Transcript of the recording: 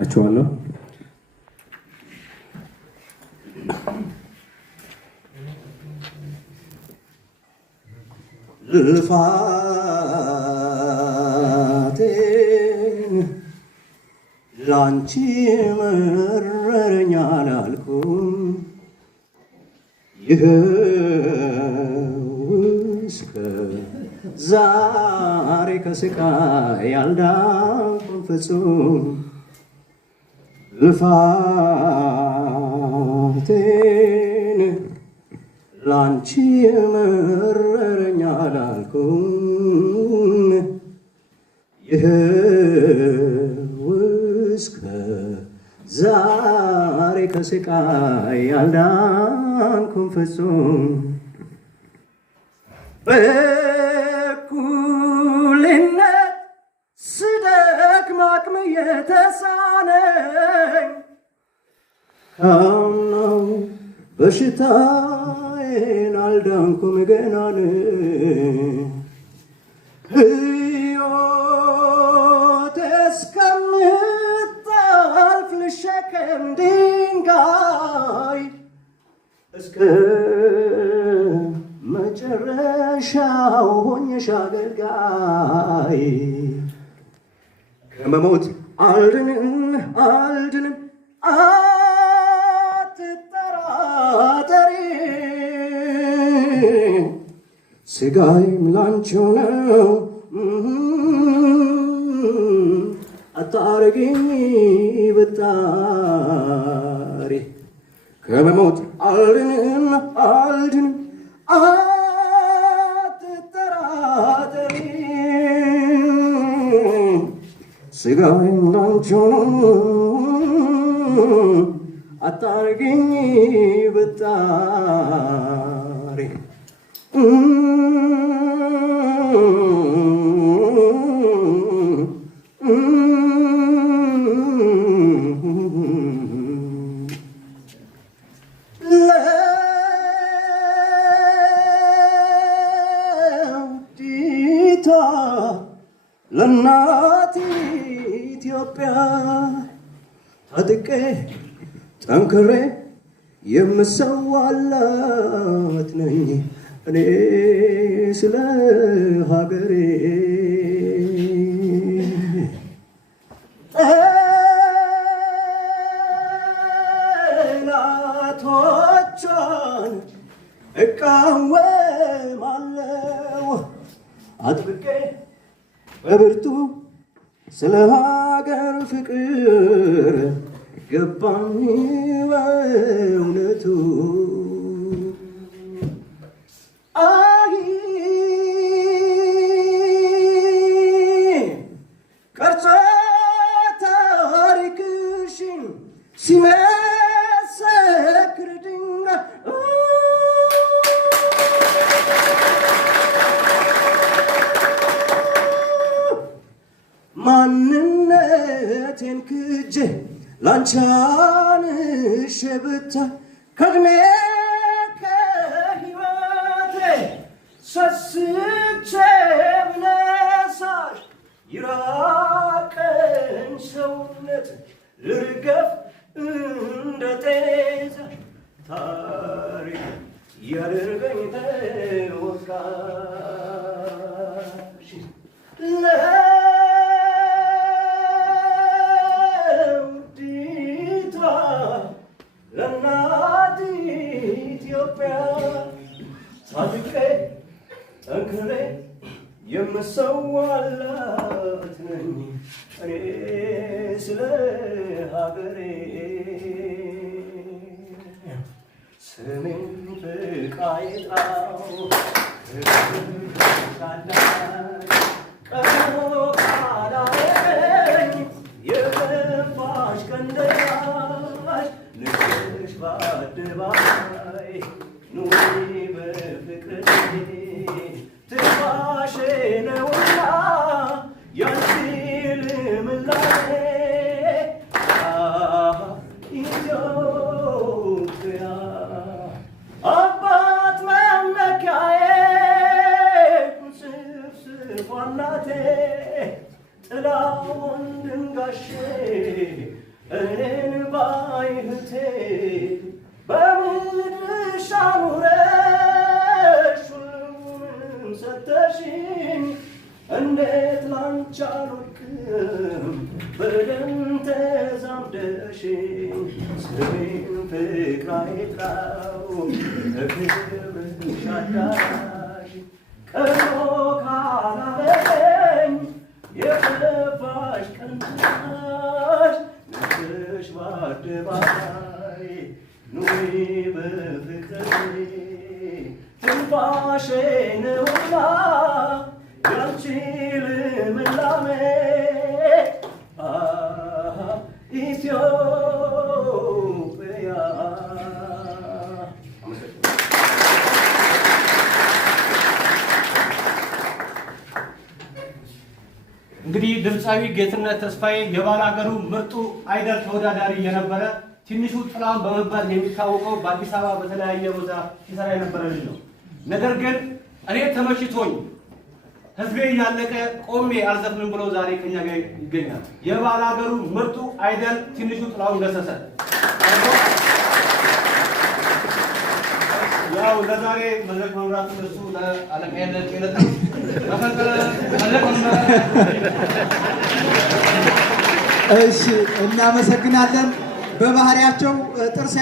እችዋለሁ። ልፋቴን ላንቺ መረረኝ አላልኩም ይኸው እስከ ዛሬ ከስቃይ አልዳንኩም ፍጹም ልፋቴን ላንቺ መረረኝ አላልኩም ይኸው እስከ ዛሬ ከስቃይ አልዳንኩም ፍጹም በእኩልነት ስደክም አቅም የተሳነኝ ካምናው በሽታዬን አልዳንኩም ገና ነኝ ሕይወቴ እስከምታልፍ ልሸከም ድንጋይ እስከ መጨረሻው ሆኜሽ አገልጋይ ከመሞት አልድንም አትጠራጠሪ ስጋዬም ላንቺው ነው አታርጊኝ ብጣሪ ከመሞት አልድንም አትጠራጠሪ ስጋዬም ላንቺው ነው አታርጊኝ ብጣሪ ለውዲቷ ለእናት ኢትዮጵያ ታጥቄ ጠንክሬ የምሰዋላት ነኝ እኔ ስለ ሀገሬ ጠላቶቿን እቃወማለሁ አጥብቄ በብርቱ ስለ ሀገር ፍቅር ገባኝ በእውነቱ አይ ቀርጾ ታሪክሽን ሲመሰክር ድንገት ማንነቴን ክጄ ላንቺ አንሼ ብታይ ከእድሜ ከሕይወቴ ሰስቼ ብነሳሽ ይራቀኝ ሰውነት ልርገፍ እንደ ጤዛ ታሪክ ያደርገኝ ተወቃሽ ለውዲቷ ለእናት ኢትዮጵያ ታጥቄ ጠንክሬ የምሰዋላት ነኝ እኔ ስለ ሀገሬ ስሜን ብቃይጣው ቀኖ ካላረኝ የገባሽ ቀንደያሽ ልጅሽ በአደባባይ ኑሪ በፍቅር ትንፋሼ ነውና ያንቺ ልምላሜ ኢትዮጵያ አባት መመኪያዬ ስብስብ ዋናቴ ጥላውን ድንጋይ ጋሼ እኔን ባይህቴ በምድርሽ አኑረሽ ሁሉንም ሰተሽኝ እንዴት ላንቺ አልወድቅም በደም ተዛምደሽኝ ስሜን ፍቅር አይጥራው ለክብርሽ አዳራሽ ቀኖ ካላለኝ የከፋሽ ቀንሽ ነግረሽ በአደባባይ ኑሪ በፍቅሬ ትንፋሼ ነውና ያንቺ ልምላሜ ኢትዮጵያ። እንግዲህ ድምፃዊ ጌትነት ተስፋዬ የባላገሩ ምርጡ አይደል ተወዳዳሪ የነበረ ትንሹ ጥላሁን በመባል የሚታወቀው በአዲስ አበባ በተለያየ ቦታ ሲሰራ የነበረ ልጅ ነው። ነገር ግን እኔ ተመችቶኝ ህዝቤ ያለቀ ቆሜ አልዘፍንም ብሎ ዛሬ ከኛ ጋር ይገኛል። የባላገሩ ምርጡ አይደል ትንሹ ጥላሁን ገሰሰ። ያው ለዛሬ መድረክ መምራት እሱ ለአለቃ ያለቀ ይለታ እሺ፣ እናመሰግናለን። በባህሪያቸው ጥርስ